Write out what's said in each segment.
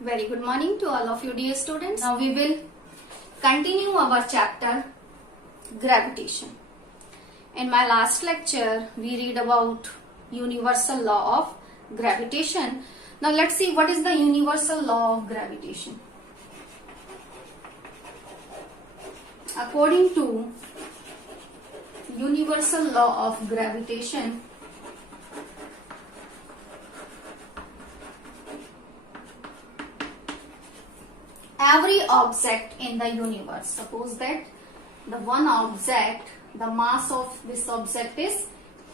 Very good morning to all of you dear students. Now we will continue our chapter gravitation. In my last lecture we read about universal law of gravitation. Now let's see what is the universal law of gravitation. According to universal law of gravitation, every object in the universe, suppose that the one object, the mass of this object is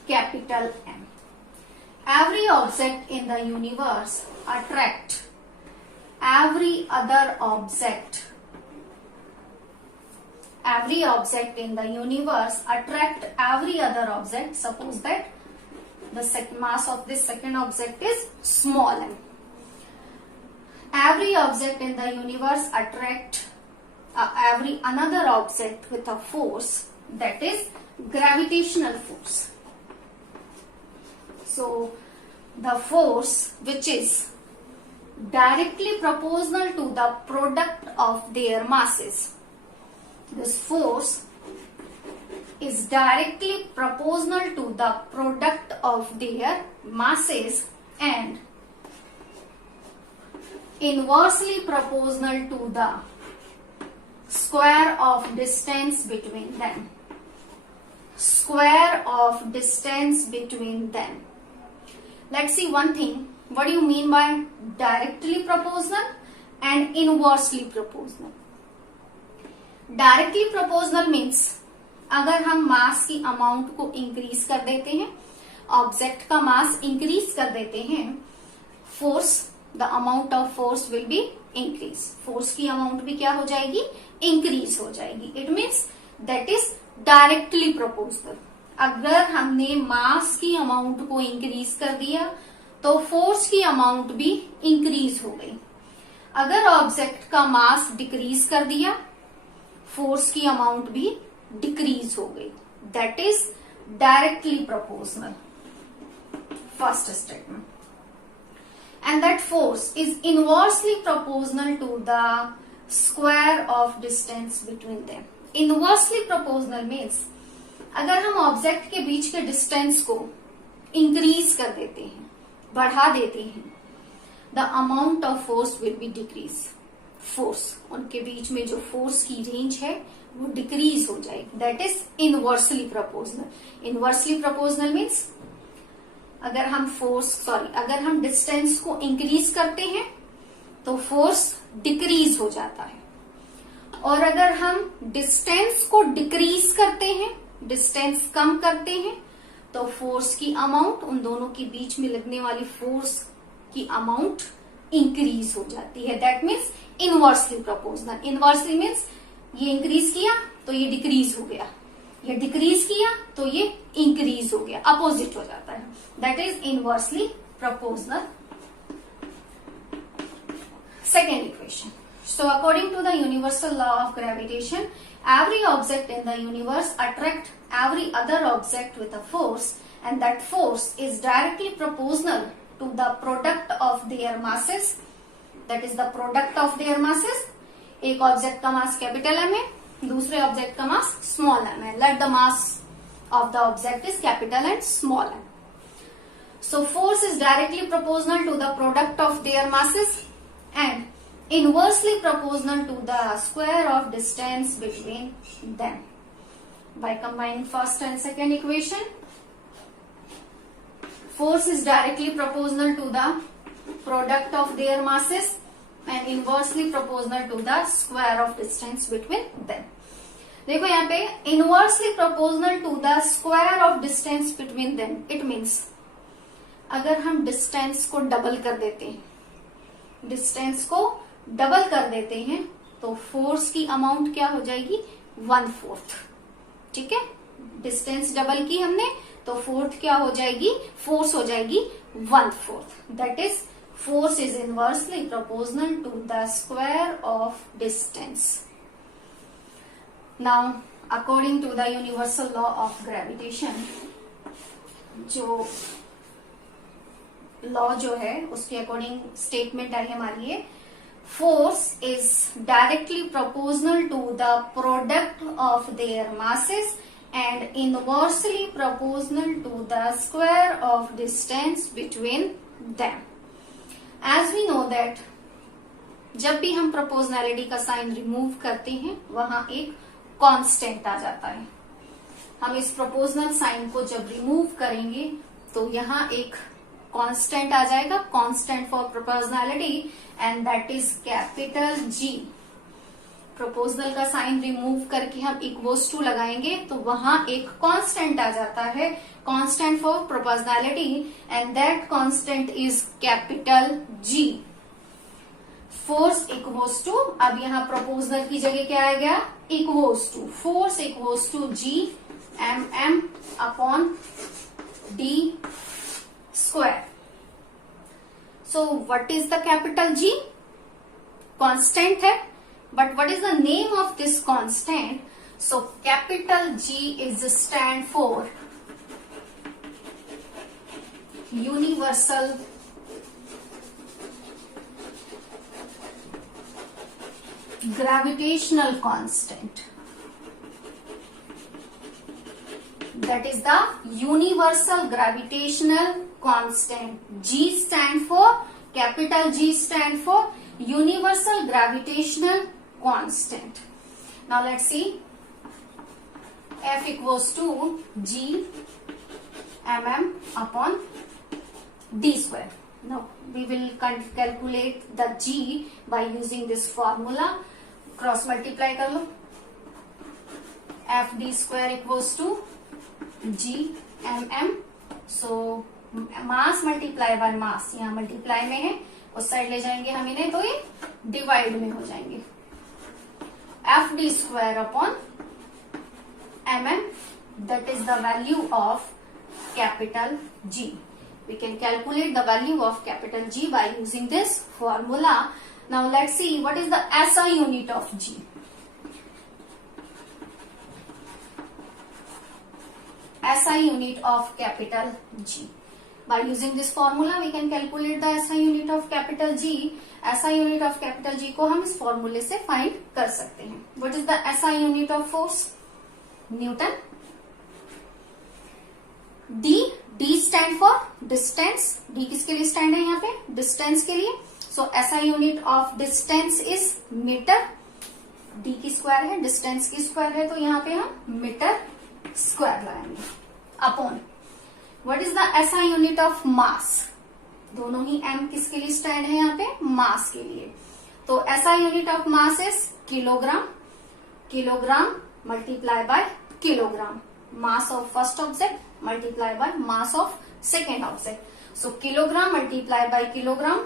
capital M. Every object in the universe attract every other object. Every object in the universe attract every other object. Suppose that the mass of this second object is small m. Every object in the universe attract every another object with a force, that is gravitational force. So the force which is directly proportional to the product of their masses. This force is directly proportional to the product of their masses and inversely proportional to the square of distance between them. Square of distance between them. Let's see one thing. What do you mean by directly proportional and inversely proportional? Directly proportional means अगर हम मास की amount को increase कर देते हैं, object का मास increase कर देते हैं, force, the amount of force will be increase. Force की अमाउंट भी क्या हो जाएगी? इंक्रीज हो जाएगी. It means that is directly proportional. अगर हमने मास की अमाउंट को इंक्रीज कर दिया तो फोर्स की अमाउंट भी इंक्रीज हो गई. अगर ऑब्जेक्ट का मास डिक्रीज कर दिया, फोर्स की अमाउंट भी डिक्रीज हो गई. That is directly proportional. First statement. And that force is inversely proportional to the square of distance between them. Inversely proportional means अगर हम ऑब्जेक्ट के बीच के डिस्टेंस को इंक्रीज कर देते हैं, बढ़ा देते हैं, the amount of force will be decrease. Force, उनके बीच में जो फोर्स की रेंज है वो डिक्रीज हो जाएगी. That is inversely proportional. Inversely proportional means अगर हम डिस्टेंस को इंक्रीज करते हैं तो फोर्स डिक्रीज हो जाता है, और अगर हम डिस्टेंस को डिक्रीज करते हैं, डिस्टेंस कम करते हैं, तो फोर्स की अमाउंट, उन दोनों के बीच में लगने वाली फोर्स की अमाउंट इंक्रीज हो जाती है. That means inversely proportional. Inversely means ये इंक्रीज किया तो ये डिक्रीज हो गया, ये डिक्रीज किया तो ये इंक्रीज हो गया, अपोजिट हो जाता है. That is inversely proportional. Second equation. So according to the universal law of gravitation, every object in the universe attract every other object with a force, and that force is directly proportional to the product of their masses. That is the product of their masses. एक object का mass capital M है, दूसरे object का mass small m है. Let the mass of the object is capital and small m. So force is directly proportional to the product of their masses and inversely proportional to the square of distance between them. By combining first and second equation, force is directly proportional to the product of their masses and inversely proportional to the square of distance between them. देखो यहाँ पे inversely proportional to the square of distance between them. It means अगर हम distance को double कर देते हैं, distance को डबल कर देते हैं तो फोर्स की अमाउंट क्या हो जाएगी? 1/4. ठीक है, डिस्टेंस डबल की हमने तो फोर्थ क्या हो जाएगी? फोर्स हो जाएगी 1/4. That is force is inversely proportional to the square of distance. Now according to the universal law of gravitation, जो लॉ जो है उसके अकॉर्डिंग स्टेटमेंट आई हमारी ये, force is directly proportional to the product of their masses and inversely proportional to the square of distance between them. As we know that जब भी हम proportionality का साइन रिमूव करते हैं वहां एक कांस्टेंट आ जाता है. हम इस प्रोपोर्शनल साइन को जब रिमूव करेंगे तो यहाँ एक कांस्टेंट आ जाएगा, constant for proportionality, and that is capital ji. Proportional का साइन रिमूव करके हम इक्वल्स टू लगाएंगे तो वहां एक कांस्टेंट आ जाता है, constant for proportionality, and that constant is capital G. Force equals to, अब यहाँ प्रोपोर्शनल की जगह क्या आ गया, equals to, force equals to G M M upon D square. So what is the capital G? Constant है, but what is the name of this constant? So capital G is stand for universal gravitational constant. That is the universal gravitational constant. G stand for, capital G stand for universal gravitational constant. Now let's see. F equals to G mm upon d square. Now we will calculate the G by using this formula. Cross multiply कर लो. F D square equals to G M M. So mass multiply by mass, यहाँ multiply में है, उस side ले जाएंगे हम इन्हें तो ये डिवाइड में हो जाएंगे. F D square upon M M, that is the value of capital G. We can calculate the value of capital G by using this formula. Now let's see what is the SI unit of G. SI unit of capital G. By using this formula we can calculate the SI unit of capital G. SI unit of capital G को हम इस फॉर्मूले से find कर सकते हैं. What is the SI unit of force? Newton. D stand for distance. D किसके लिए स्टैंड है यहाँ पे? डिस्टेंस के लिए. So SI unit of distance is metre. D की स्क्वायर है, डिस्टेंस की स्क्वायर है, तो यहाँ पे हम मीटर स्क्वायर लगाएंगे. Upon what is the SI unit of mass? दोनों ही M किसके लिए स्टैंड है यहाँ पे? मास के लिए. तो SI unit of mass is kilogram. Kilogram multiply by kilogram. Mass of first object multiply by mass of second object. So kilogram multiply by kilogram,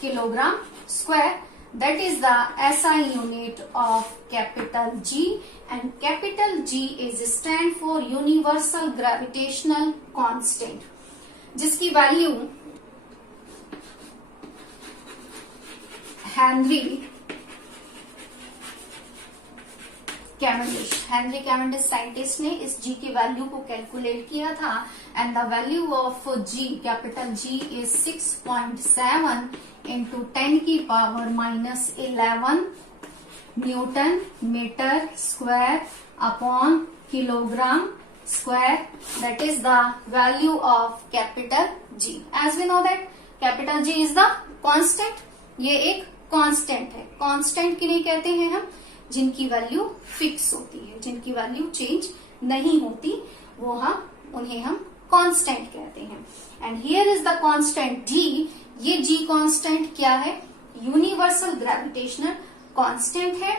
kilogram square. That is the SI unit of capital G, and capital G is stand for universal gravitational constant, जिसकी value Henry Cavendish scientist ने इस G की value को calculate किया था, and the value of G, capital G is 6.7 into 10 की power -11 newton metre square upon kilogram square. That is the value of capital G. As we know that capital G is the constant. ये एक constant है. Constant किन्हें कहते हैं हम? जिनकी value fix होती है, जिनकी वैल्यू चेंज नहीं होती, वो उन्हें हम कांस्टेंट कहते हैं. And here is the constant G. ये G कांस्टेंट क्या है? यूनिवर्सल ग्रेविटेशनल कांस्टेंट है.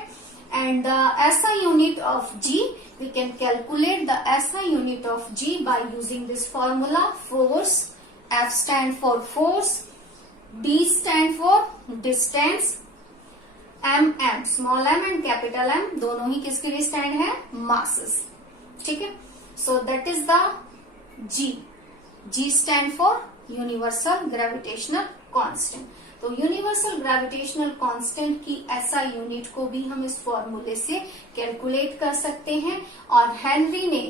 And the SI unit of G, we can calculate the SI unit of G by using this formula. Force, F stand for force, D stand for distance, M small m and capital M दोनों ही किसके लिए stand है? Masses. ठीक है. सो that is the G stand for universal gravitational constant. तो universal gravitational constant की SI unit को भी हम इस फॉर्मूले से कैलकुलेट कर सकते हैं. और हेनरी ने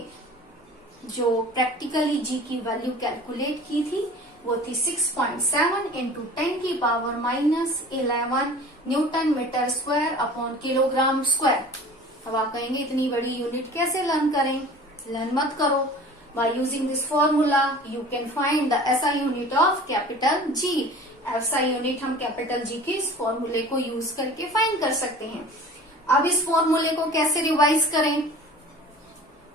जो प्रैक्टिकली जी की वैल्यू कैलकुलेट की थी वो थी 6.7 इंटू 10 की power minus 11 newton metre square upon kilogram square. अब आप कहेंगे इतनी बड़ी यूनिट कैसे लर्न करें? लर्न मत करो। By using this formula you can find the SI unit of capital ji. SI unit हम कैपिटल जी के इस फॉर्मूले को यूज करके फाइंड कर सकते हैं। अब इस फॉर्मूले को कैसे रिवाइज करें?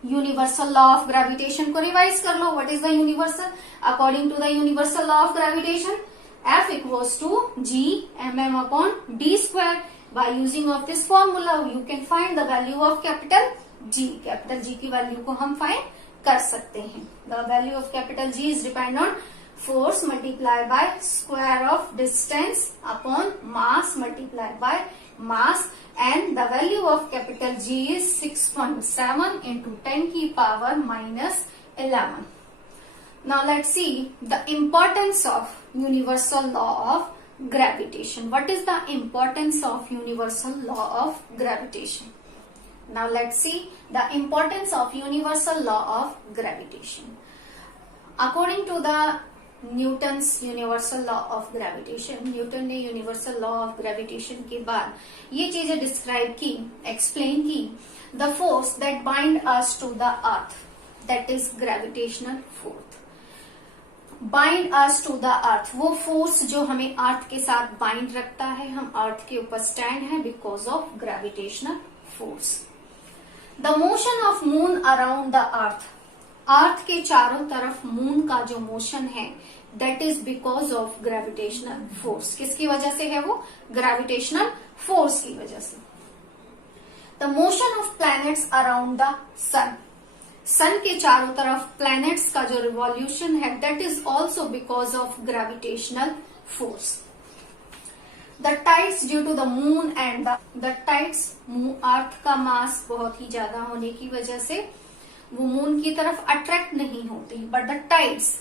यूनिवर्सल लॉ ऑफ ग्रेविटेशन को रिवाइज कर लो। What is the universal? According to the universal law of gravitation F equals to G mm upon D square. By using of this formula you can find the value of capital G. Capital G की value को हम find कर सकते हैं। The value of capital G is depend on force multiplied by square of distance upon mass multiplied by mass, and the value of capital G is 6.7 into 10 की power minus 11. Now let's see the importance of universal law of gravitation. What is the importance of universal law of gravitation? Now let's see the importance of universal law of gravitation. According to the Newton's universal law of gravitation, Newton ने universal law of gravitation के बाद ये चीजें describe की, explain की। The force that bind us to the earth, that is gravitational force. Bind us to the earth, वो force जो हमें अर्थ के साथ बाइंड रखता है, हम अर्थ के ऊपर स्टैंड है because of gravitational force. The motion of moon around the earth, earth के चारों तरफ मून का जो मोशन है that is because of gravitational force. किसकी वजह से है वो? ग्रेविटेशनल फोर्स की वजह से। The motion of planets around the sun, sun के चारों तरफ प्लैनेट्स का जो रिवॉल्यूशन है that is also because of gravitational force. The tides due to the moon and the tides, earth का मास बहुत ही ज्यादा होने की वजह से वो मून की तरफ अट्रैक्ट नहीं होती, but the tides,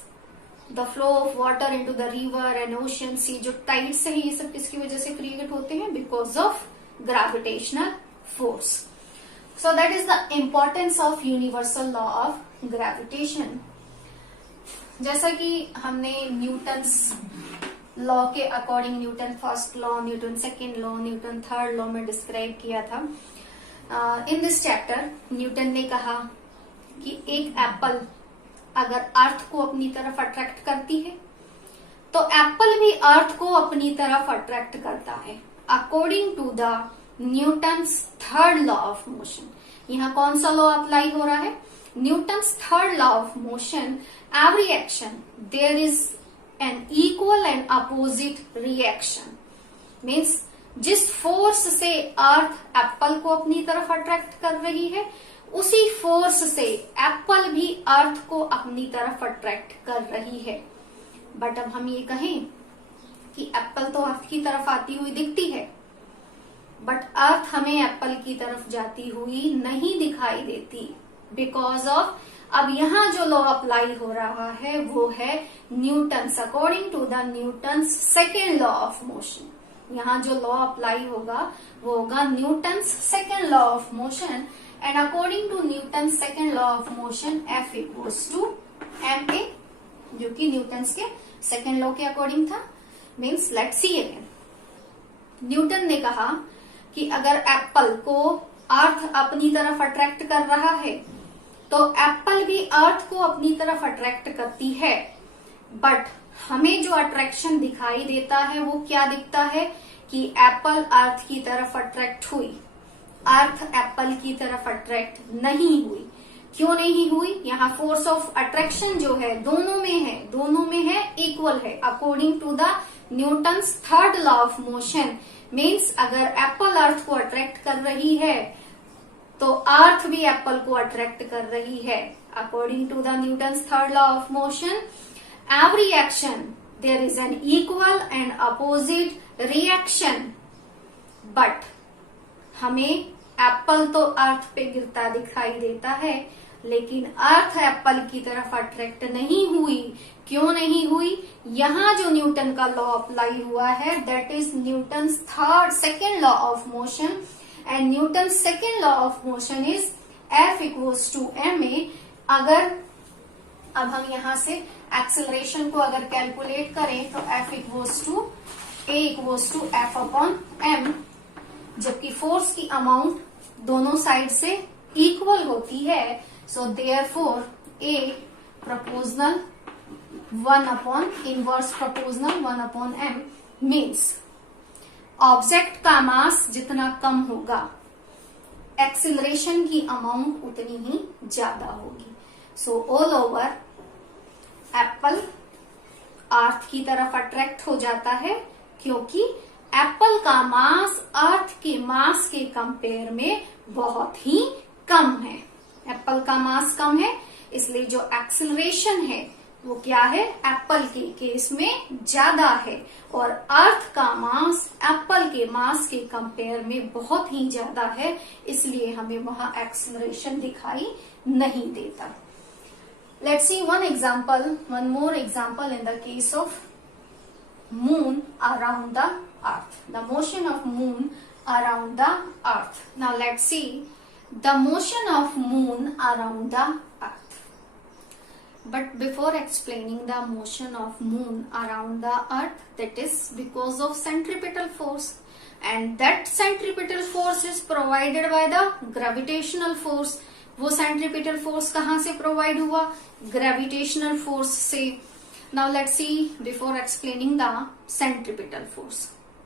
the flow of water into the river and ocean sea, जो टाइड्स है ये सब किसकी वजह से क्रिएट होते हैं? Because of gravitational force. So that is the importance of universal law of gravitation. जैसा कि हमने न्यूटन्स लॉ के according Newton first law, Newton second law, Newton third law में डिस्क्राइब किया था। इन दिस चैप्टर न्यूटन ने कहा कि एक एप्पल अगर अर्थ को अपनी तरफ अट्रैक्ट करती है तो एप्पल भी अर्थ को अपनी तरफ अट्रैक्ट करता है according to the Newton's third law of motion. यहाँ कौन सा लॉ अप्लाई हो रहा है? Newton's third law of motion. Every action there is an equal and opposite reaction. Means जिस फोर्स से अर्थ एप्पल को अपनी तरफ अट्रैक्ट कर रही है उसी फोर्स से एप्पल भी अर्थ को अपनी तरफ अट्रैक्ट कर रही है। बट अब हम ये कहें कि एप्पल तो अर्थ की तरफ आती हुई दिखती है बट अर्थ हमें एप्पल की तरफ जाती हुई नहीं दिखाई देती बिकॉज ऑफ, अब यहाँ जो लॉ अप्लाई हो रहा है वो है Newton's, according to the Newton's second law of motion. यहाँ जो लॉ अप्लाई होगा वो होगा Newton's second law of motion, and according to Newton's second law of motion F equals to ma, जो कि न्यूटन्स के सेकेंड लॉ के according था। Means let's see again, Newton ने कहा कि अगर एप्पल को अर्थ अपनी तरफ अट्रैक्ट कर रहा है तो एप्पल भी अर्थ को अपनी तरफ अट्रैक्ट करती है, बट हमें जो अट्रैक्शन दिखाई देता है वो क्या दिखता है कि एप्पल अर्थ की तरफ अट्रैक्ट हुई, अर्थ एप्पल की तरफ अट्रैक्ट नहीं हुई। क्यों नहीं हुई? यहाँ फोर्स ऑफ अट्रैक्शन जो है दोनों में है इक्वल है according to the Newton's third law of motion. Means अगर एप्पल अर्थ को अट्रैक्ट कर रही है तो अर्थ भी एप्पल को अट्रैक्ट कर रही है according to the Newton's third law of motion. Every action there is an equal and opposite reaction, but हमें एप्पल तो अर्थ पे गिरता दिखाई देता है लेकिन अर्थ एप्पल की तरफ अट्रैक्ट नहीं हुई। क्यों नहीं हुई? यहाँ जो न्यूटन का लॉ अप्लाई हुआ है that is Newton's third second law of motion, and Newton second law of motion is F equals to ma। अगर अब हम यहां से एक्सेलरेशन को अगर कैलकुलेट करें तो F equals to A equals to F upon M, जबकि फोर्स की अमाउंट दोनों साइड से इक्वल होती है, so therefore A proportional 1 upon inverse proportional 1 upon M means object का मास जितना कम होगा एक्सिलरेशन की अमाउंट उतनी ही ज्यादा होगी। सो ऑल ओवर एप्पल अर्थ की तरफ अट्रैक्ट हो जाता है क्योंकि एप्पल का मास अर्थ के मास के कंपेयर में बहुत ही कम है। एप्पल का मास कम है इसलिए जो एक्सिलरेशन है वो क्या है, एप्पल के केस में ज्यादा है, और अर्थ का मास एप्पल के मास के कंपेयर में बहुत ही ज्यादा है, इसलिए हमें वहां एक्सिलरेशन दिखाई नहीं देता। Let's see one more example in the case of moon around the earth, the motion of moon around the earth. Now let's see the motion of moon around the earth. But before explaining the motion of moon around the earth, that is because of centripetal force, and that centripetal force is provided by the gravitational force. वो centripetal force कहाँ से provide हुआ, gravitational force से. Now let's see, before explaining the centripetal force,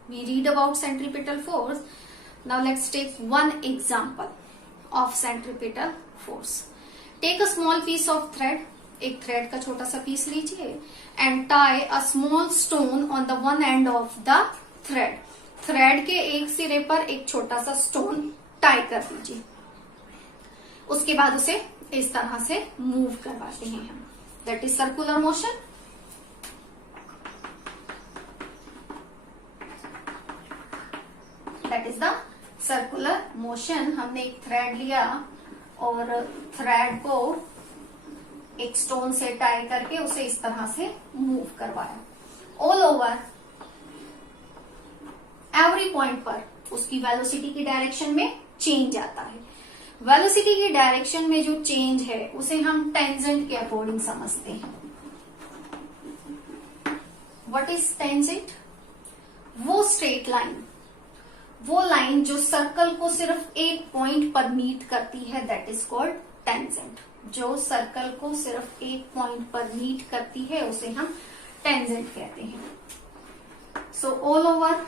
we read about centripetal force. Now let's take one example of centripetal force. Take a small piece of thread, एक thread का छोटा सा piece लीजिए, and tie a small stone on the one end of the thread. Thread के एक सिरे पर एक छोटा सा स्टोन टाई कर दीजिए. उसके बाद उसे इस तरह से मूव करवाते हैं हम, that is circular motion. That is the circular motion. हमने एक थ्रेड लिया और थ्रेड को एक स्टोन से टाई करके उसे इस तरह से मूव करवाया. ऑल ओवर एवरी पॉइंट पर उसकी वेलोसिटी की डायरेक्शन में चेंज आता है. वेलोसिटी की डायरेक्शन में जो चेंज है उसे हम टेंजेंट के अकॉर्डिंग समझते हैं. What is tangent? वो स्ट्रेट लाइन, वो लाइन जो सर्कल को सिर्फ एक पॉइंट पर मीट करती है, दैट इज कॉल्ड टेंजेंट. जो सर्कल को सिर्फ एक पॉइंट पर मीट करती है उसे हम टेंजेंट कहते हैं. सो ऑल ओवर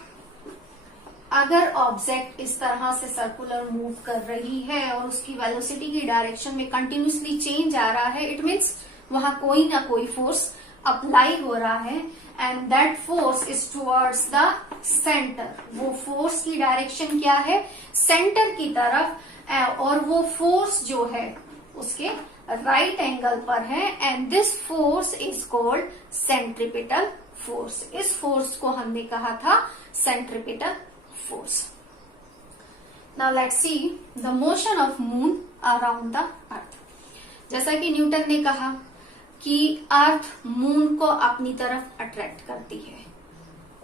अगर ऑब्जेक्ट इस तरह से सर्कुलर मूव कर रही है और उसकी वेलोसिटी की डायरेक्शन में कंटिन्यूसली चेंज आ रहा है, इट मीन्स वहां कोई ना कोई फोर्स अप्लाई हो रहा है, and that force is towards the centre. वो फोर्स की डायरेक्शन क्या है, सेंटर की तरफ, और वो फोर्स जो है उसके राइट एंगल पर है, and this force is called centripetal force. इस फोर्स को हमने कहा था centripetal force. Now let's see the motion of moon around the अर्थ. जैसा कि न्यूटन ने कहा कि अर्थ मून को अपनी तरफ अट्रैक्ट करती है,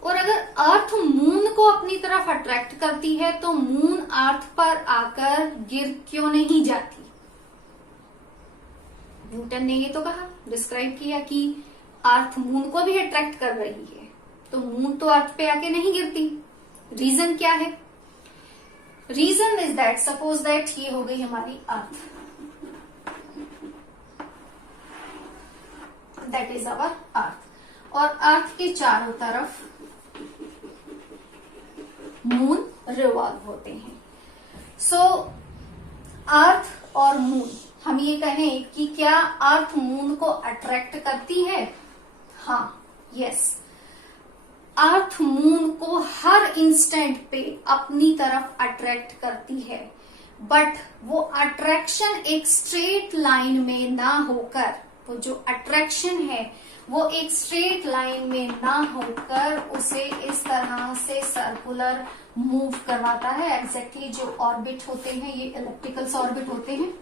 और अगर अर्थ मून को अपनी तरफ अट्रैक्ट करती है तो मून अर्थ पर आकर गिर क्यों नहीं जाती? न्यूटन ने ये तो कहा, डिस्क्राइब किया कि अर्थ मून को भी अट्रैक्ट कर रही है, तो मून तो अर्थ पे आके नहीं गिरती. रीजन क्या है? Reason is that, suppose that ये हो गई हमारी अर्थ, दैट इज अवर अर्थ, और अर्थ के चारों तरफ मून रिवॉल्व होते हैं. सो अर्थ और मून, हम ये कहें कि क्या अर्थ मून को अट्रैक्ट करती है? हाँ, यस. अर्थ मून को हर इंस्टेंट पे अपनी तरफ अट्रैक्ट करती है, बट वो अट्रैक्शन एक स्ट्रेट लाइन में ना होकर, वो जो अट्रैक्शन है वो एक स्ट्रेट लाइन में ना होकर उसे इस तरह से सर्कुलर मूव करवाता है. एग्जैक्टली जो ऑर्बिट होते हैं ये इलिप्टिकल ऑर्बिट होते हैं.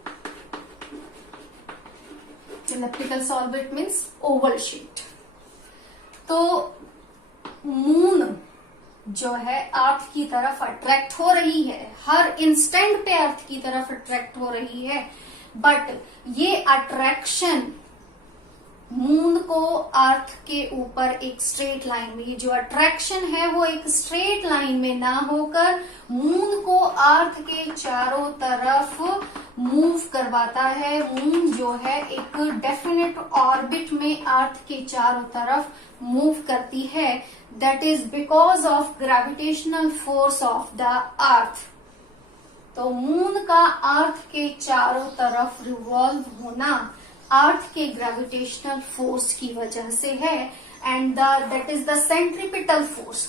Elliptical orbit means Oval shaped. तो मून जो है अर्थ की तरफ अट्रैक्ट हो रही है, हर इंस्टेंट पे अर्थ की तरफ अट्रैक्ट हो रही है, बट ये अट्रैक्शन मून को अर्थ के ऊपर एक स्ट्रेट लाइन में, ये जो अट्रैक्शन है वो एक स्ट्रेट लाइन में ना होकर मून को अर्थ के चारों तरफ मूव करवाता है। मून जो है एक डेफिनेट ऑर्बिट में अर्थ के चारों तरफ मूव करती है। That is because of gravitational force of the अर्थ। तो मून का अर्थ के चारों तरफ रिवॉल्व होना अर्थ के ग्रेविटेशनल फोर्स की वजह से है। And that is the centripetal force.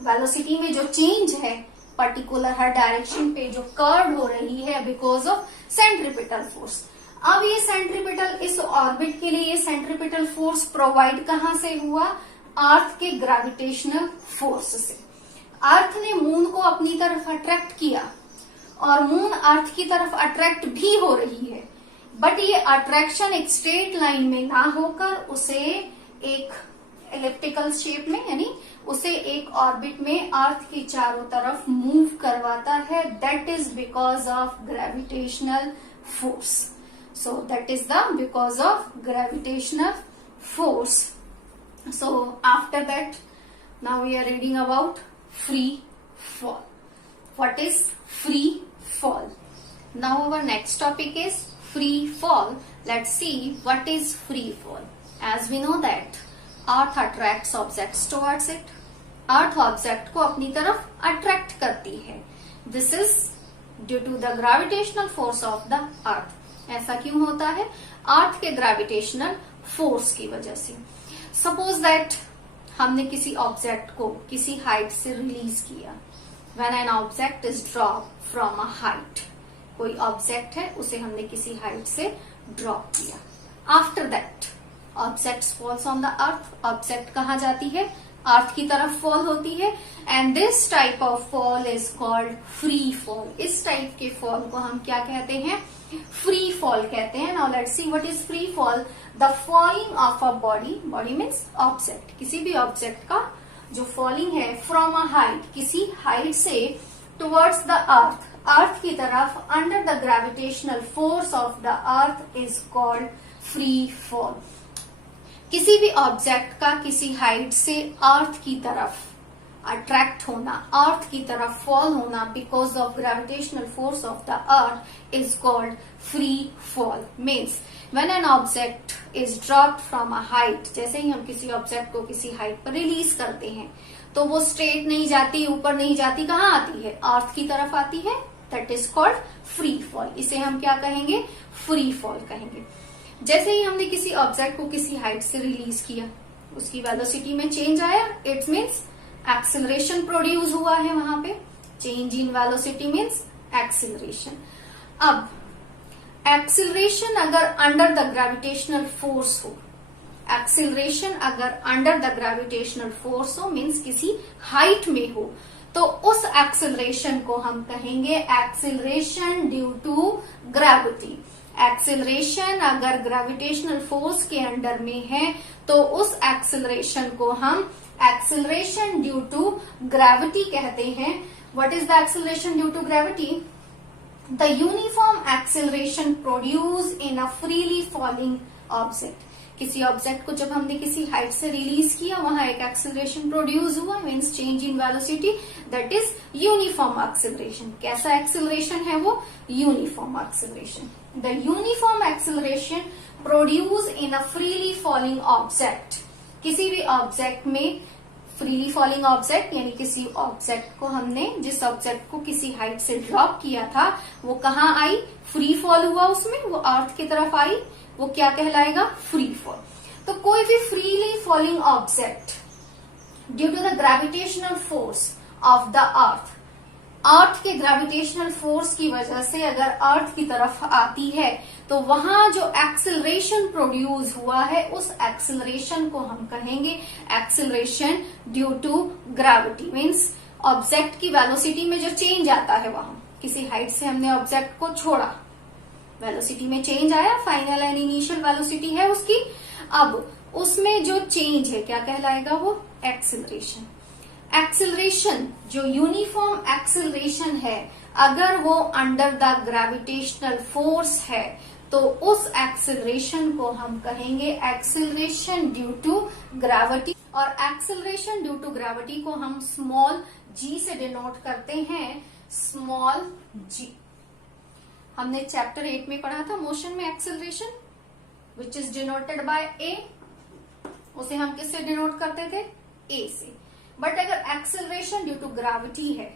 Velocity में जो चेंज है पर्टिकुलर हर डायरेक्शन पे जो कर्व हो रही है बिकॉज ऑफ सेंट्रीपिटल फोर्स। अब ये सेंट्रीपिटल, इस ऑर्बिट के लिए ये सेंट्रीपिटल फोर्स प्रोवाइड कहां से हुआ? अर्थ के ग्रेविटेशनल फोर्स से। अर्थ ने मून को अपनी तरफ अट्रैक्ट किया और मून अर्थ की तरफ अट्रैक्ट भी हो रही है, बट ये अट्रैक्शन एक स्ट्रेट लाइन में ना होकर उसे एक एलिप्टिकल शेप में, यानी उसे एक ऑर्बिट में अर्थ के चारों तरफ मूव करवाता है। That is because of gravitational force. So that is the because of gravitational force. So after that now we are reading about free fall. What is free fall? Now our next topic is free fall. Let's see what is free fall. As we know that Earth attracts objects towards it. Earth object को अपनी तरफ attract करती है. This is due to the gravitational force of the Earth. ऐसा क्यों होता है? Earth के gravitational force की वजह से. Suppose that हमने किसी ऑब्जेक्ट को किसी हाइट से रिलीज किया. When an object is dropped from a height, कोई ऑब्जेक्ट है उसे हमने किसी हाइट से ड्रॉप किया. After that object falls on the earth. Object कहाँ जाती है? अर्थ की तरफ फॉल होती है. And this type of fall is called free fall. इस टाइप के फॉल को हम क्या कहते हैं? फ्री फॉल कहते हैं. Now let's see what is free fall. The falling of a body. Body means object. किसी भी ऑब्जेक्ट का जो फॉलिंग है फ्रॉम अ हाइट, किसी हाइट से टुवर्ड्स द अर्थ, अर्थ की तरफ, under the gravitational force of the earth is called free fall. किसी भी ऑब्जेक्ट का किसी हाइट से अर्थ की तरफ अट्रैक्ट होना, अर्थ की तरफ फॉल होना because of gravitational force of the earth is called free fall. Means when an object is dropped from a height, जैसे ही हम किसी ऑब्जेक्ट को किसी हाइट पर रिलीज करते हैं तो वो स्ट्रेट नहीं जाती, ऊपर नहीं जाती, कहाँ आती है? अर्थ की तरफ आती है. That is called free fall. इसे हम क्या कहेंगे? फ्री फॉल कहेंगे. जैसे ही हमने किसी ऑब्जेक्ट को किसी हाइट से रिलीज किया, उसकी वेलोसिटी में चेंज आया. इट मीन्स एक्सिलरेशन प्रोड्यूस हुआ है वहां पे. Change in velocity means acceleration. अब एक्सिलरेशन अगर अंडर द ग्रेविटेशनल फोर्स हो, एक्सिलरेशन अगर अंडर द ग्रेविटेशनल फोर्स हो मीन्स किसी हाइट में हो, तो उस एक्सिलरेशन को हम कहेंगे acceleration due to gravity. Acceleration अगर ग्रेविटेशनल फोर्स के अंडर में है तो उस एक्सिलरेशन को हम एक्सिलरेशन ड्यू टू ग्रेविटी कहते हैं. What is the acceleration due to gravity? The uniform acceleration produced in a freely falling object. किसी ऑब्जेक्ट को जब हमने किसी हाइट से रिलीज किया, वहां एक एक्सिलरेशन प्रोड्यूस हुआ, means change in velocity. That is uniform acceleration. कैसा एक्सिलरेशन है वो? Uniform acceleration. The uniform acceleration produce in a freely falling object. किसी भी ऑब्जेक्ट में फ्रीली फॉलिंग ऑब्जेक्ट, यानी किसी ऑब्जेक्ट को हमने, जिस ऑब्जेक्ट को किसी हाइट से ड्रॉप किया था, वो कहाँ आई? फ्री फॉल हुआ उसमें, वो अर्थ की तरफ आई, वो क्या कहलाएगा? Free fall. तो कोई भी freely falling object due to the gravitational force of the earth, earth के ग्रेविटेशनल फोर्स की वजह से अगर अर्थ की तरफ आती है तो वहां जो एक्सिलरेशन प्रोड्यूस हुआ है उस एक्सिलरेशन को हम कहेंगे acceleration due to gravity. Means object की वेलोसिटी में जो चेंज आता है, वहां किसी हाइट से हमने ऑब्जेक्ट को छोड़ा, वेलोसिटी में चेंज आया, फाइनल एंड इनिशियल वेलोसिटी है उसकी. अब उसमें जो चेंज है क्या कहलाएगा? वो एक्सिलरेशन. एक्सिलरेशन जो यूनिफॉर्म एक्सिलरेशन है, अगर वो अंडर द ग्रेविटेशनल फोर्स है तो उस एक्सेलरेशन को हम कहेंगे एक्सेलरेशन ड्यू टू ग्रेविटी। और एक्सेलरेशन ड्यू टू ग्रेविटी को हम स्मॉल g से डिनोट करते हैं, स्मॉल g। हमने चैप्टर 8 में पढ़ा था मोशन में acceleration which is denoted bye a, उसे हम किससे डिनोट करते थे, a से। बट अगर एक्सेलरेशन ड्यू टू ग्रेविटी है,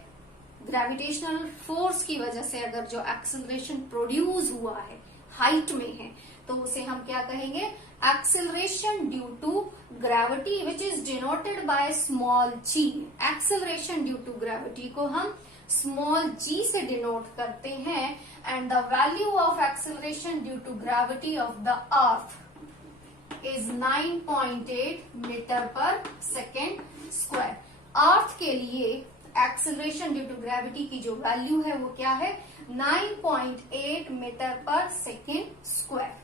ग्रेविटेशनल फोर्स की वजह से अगर जो एक्सेलरेशन प्रोड्यूस हुआ है हाइट में है, तो उसे हम क्या कहेंगे, acceleration due to gravity which is denoted by small g। Acceleration due to gravity को हम स्मॉल g से डिनोट करते हैं। And the value of acceleration due to gravity of the earth is 9.8 metre per second square. Earth के लिए acceleration due to gravity की जो value है वो क्या है, 9.8 metre per second square.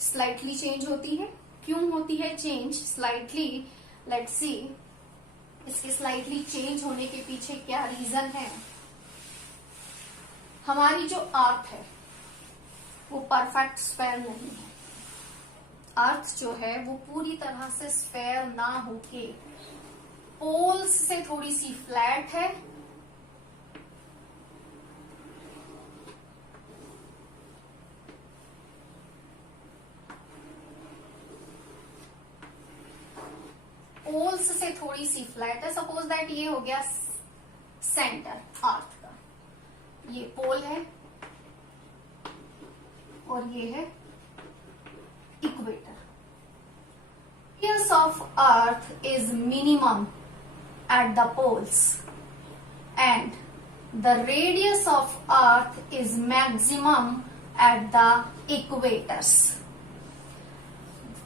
Slightly change होती है, क्यों होती है चेंज स्लाइटली, लेट्स सी। इसके स्लाइटली चेंज होने के पीछे क्या रीजन है। हमारी जो अर्थ है वो परफेक्ट स्फेयर नहीं है। अर्थ जो है वो पूरी तरह से स्फेयर ना होके पोल्स से थोड़ी सी फ्लैट है, पोल्स से थोड़ी सी फ्लैट है। सपोज दैट ये हो गया सेंटर अर्थ का, ये पोल है और ये है equator. Radius of Earth is minimum at the poles and the radius of Earth is maximum at the equators.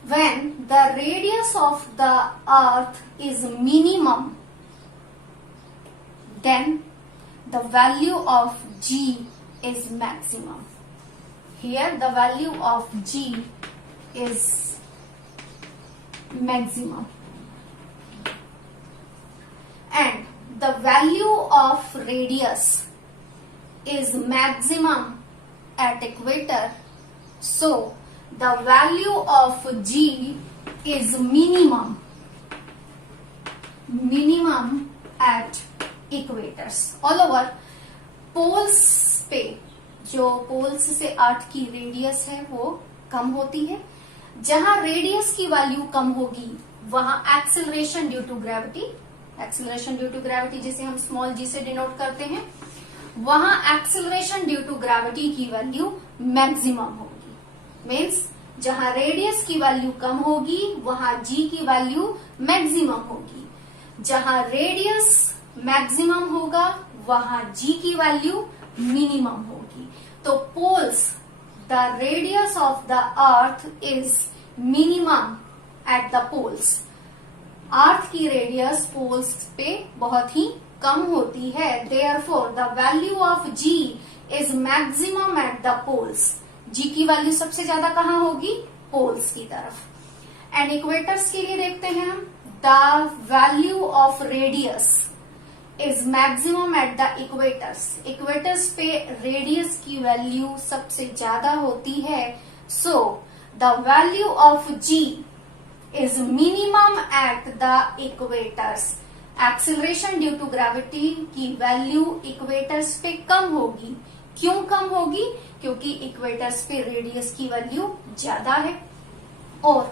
When the radius of the Earth is minimum, then the value of g is maximum. Here the value of g is maximum, and the value of radius is maximum at equator, so the value of g is minimum at equators. All over poles पे जो poles से अर्थ की radius है वो कम होती है। जहां radius की वैल्यू कम होगी वहां acceleration due to gravity, acceleration due to gravity जिसे हम स्मॉल g से डिनोट करते हैं, वहां एक्सेलरेशन ड्यू टू ग्रेविटी की वैल्यू मैक्सिमम होगी। मीन्स जहां रेडियस की वैल्यू कम होगी वहां g की वैल्यू मैक्सिमम होगी। जहां रेडियस मैक्सिमम होगा वहां g की वैल्यू मिनिमम होगी। तो poles, the radius of the earth is minimum at the poles. अर्थ की रेडियस पोल्स पे बहुत ही कम होती है, therefore the value of g is maximum at the poles. g की वैल्यू सबसे ज्यादा कहाँ होगी, पोल्स की तरफ। एंड इक्वेटर्स के लिए देखते हैं हम, the value of radius is maximum at the equators. Equators पे रेडियस की वैल्यू सबसे ज्यादा होती है, so the value of g is minimum at the equators. Acceleration due to gravity की वैल्यू इक्वेटर्स पे कम होगी। क्यों कम होगी, क्योंकि इक्वेटर्स पे रेडियस की वैल्यू ज्यादा है और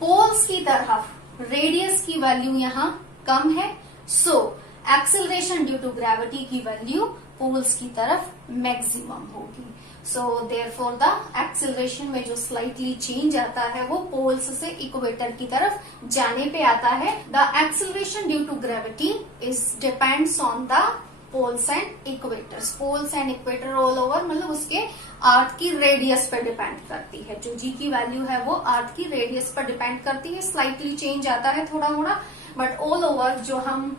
पोल्स की तरफ रेडियस की वैल्यू यहाँ कम है, so acceleration due to gravity की वैल्यू पोल्स की तरफ मैक्सिमम होगी। सो देयरफॉर द एक्सेलरेशन में जो स्लाइटली चेंज आता है वो पोल्स से इक्वेटर की तरफ जाने पे आता है। The acceleration due to gravity is depends on the poles and equators. Poles and equator all over मतलब उसके अर्थ की रेडियस पर डिपेंड करती है। जो जी की वैल्यू है वो अर्थ की रेडियस पर डिपेंड करती है। स्लाइटली चेंज आता है थोड़ा मोड़ा, बट ऑल ओवर जो हम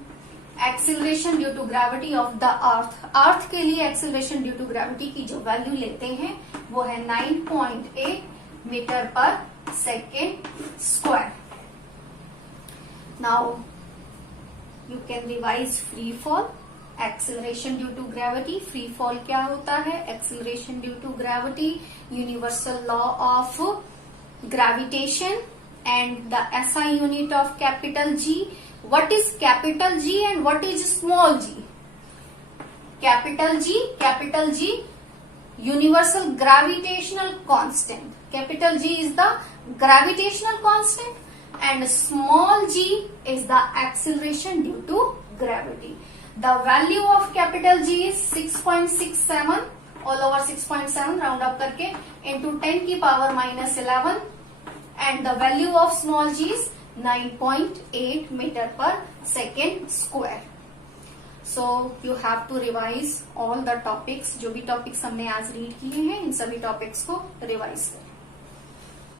acceleration due to gravity of the earth के लिए एक्सेलरेशन ड्यू टू ग्रेविटी की जो वैल्यू लेते हैं वो है 9.8 metre per second square. Now you can revise free fall. Acceleration due to gravity, free fall क्या होता है, acceleration due to gravity, universal law of gravitation and the SI unit of capital G. What is capital G and what is small g? Capital G universal gravitational constant. Capital G is the gravitational constant and small g is the acceleration due to gravity. The value of capital G is 6.67 all over 6.7 round up करके into 10 की power minus 11 and the value of small g is 9.8 meter per second square. So you have to revise all the topics. जो भी topics हमने आज read किए हैं इन सभी topics को revise करें.